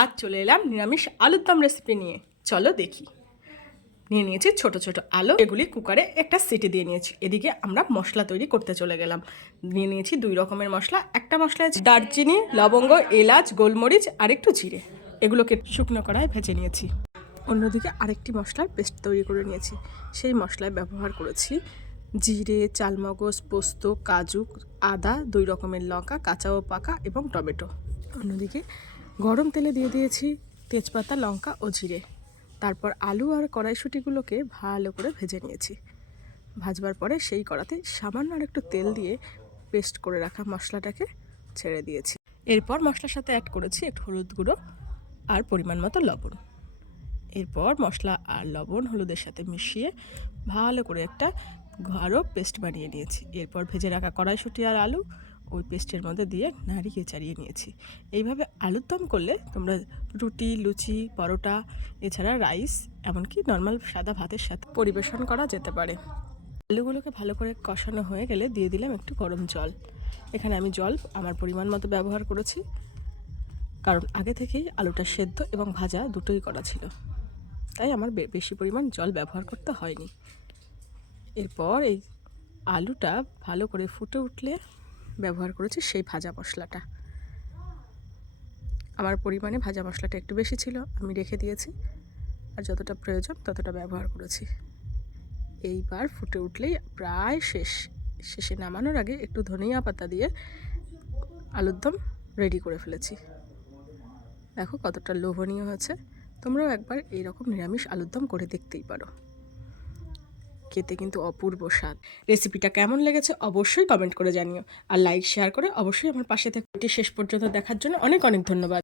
আজ চলে এলাম নিরামিষ আলুর দম রেসিপি নিয়ে। চলো দেখি। নিয়ে নিয়েছি ছোট ছোট আলু, এগুলি কুকারে একটা সিটি দিয়ে নিয়েছি। এদিকে আমরা মশলা তৈরি করতে চলে গেলাম। নিয়ে নিয়েছি 2 রকমের মশলা। একটা মশলা আছে দারচিনি, লবঙ্গ, এলাচ, গোলমরিচ আর একটু জিরে। এগুলোকে শুকনো কড়ায় ভেজে নিয়েছি। অন্যদিকে আরেকটি মশলার পেস্ট তৈরি করে নিয়েছি। সেই মশলায় ব্যবহার করেছি জিরে, চালমগজ, পোস্ত, কাজু, আদা, 2 রকমের লঙ্কা, কাঁচা ও পাকা এবং টমেটো। অন্যদিকে গরম তেলে দিয়ে দিয়েছি তেজপাতা, লঙ্কা ও জিরে। তারপর আলু আর কড়াইশুঁটিগুলোকে ভালো করে ভেজে নিয়েছি। ভাজবার পরে সেই কড়াতে সামান্য আর একটু তেল দিয়ে পেস্ট করে রাখা মশলাটাকে ছেড়ে দিয়েছি। এরপর মশলার সাথে অ্যাড করেছি একটু হলুদ গুঁড়ো আর পরিমাণ মতো লবণ। এরপর মশলা আর লবণ হলুদের সাথে মিশিয়ে ভালো করে একটা গাঢ় পেস্ট বানিয়ে নিয়েছি। এরপর ভেজে রাখা কড়াইশুঁটি আর আলু ওই পেস্টের মধ্যে দিয়ে নাড়িয়ে চাড়িয়ে নিয়েছি। এইভাবে আলুর দম করলে তোমরা রুটি, লুচি, পরোটা, এছাড়া রাইস, এমনকি নর্মাল সাদা ভাতের সাথে পরিবেশন করা যেতে পারে। আলুগুলোকে ভালো করে কষানো হয়ে গেলে দিয়ে দিলাম একটু গরম জল। এখানে আমি জল আমার পরিমাণ মতো ব্যবহার করেছি, কারণ আগে থেকেই আলুটা সেদ্ধ এবং ভাজা দুটোই করা ছিল, তাই আমার বেশি পরিমাণ জল ব্যবহার করতে হয়নি। এরপর এই আলুটা ভালো করে ফুটে উঠলে ব্যবহার করেছি সেই ভাজা মশলাটা। আমার পরিমাণে ভাজা মশলাটা একটু বেশি ছিল, আমি রেখে দিয়েছি, আর যতটা প্রয়োজন ততটা ব্যবহার করেছি। এইবার ফুটে উঠলেই প্রায় শেষে নামানোর আগে একটু ধনিয়া পাতা দিয়ে আলুর দম রেডি করে ফেলেছি। দেখো কতটা লোভনীয় হয়েছে। তোমরাও একবার এইরকম নিরামিষ আলুর দম করে দেখতেই পারো। খেতে কিন্তু অপূর্ব স্বাদ। রেসিপিটা কেমন লেগেছে অবশ্যই কমেন্ট করে জানিও, আর লাইক শেয়ার করে অবশ্যই আমার পাশে থেকে শেষ পর্যন্ত দেখার জন্য অনেক অনেক ধন্যবাদ।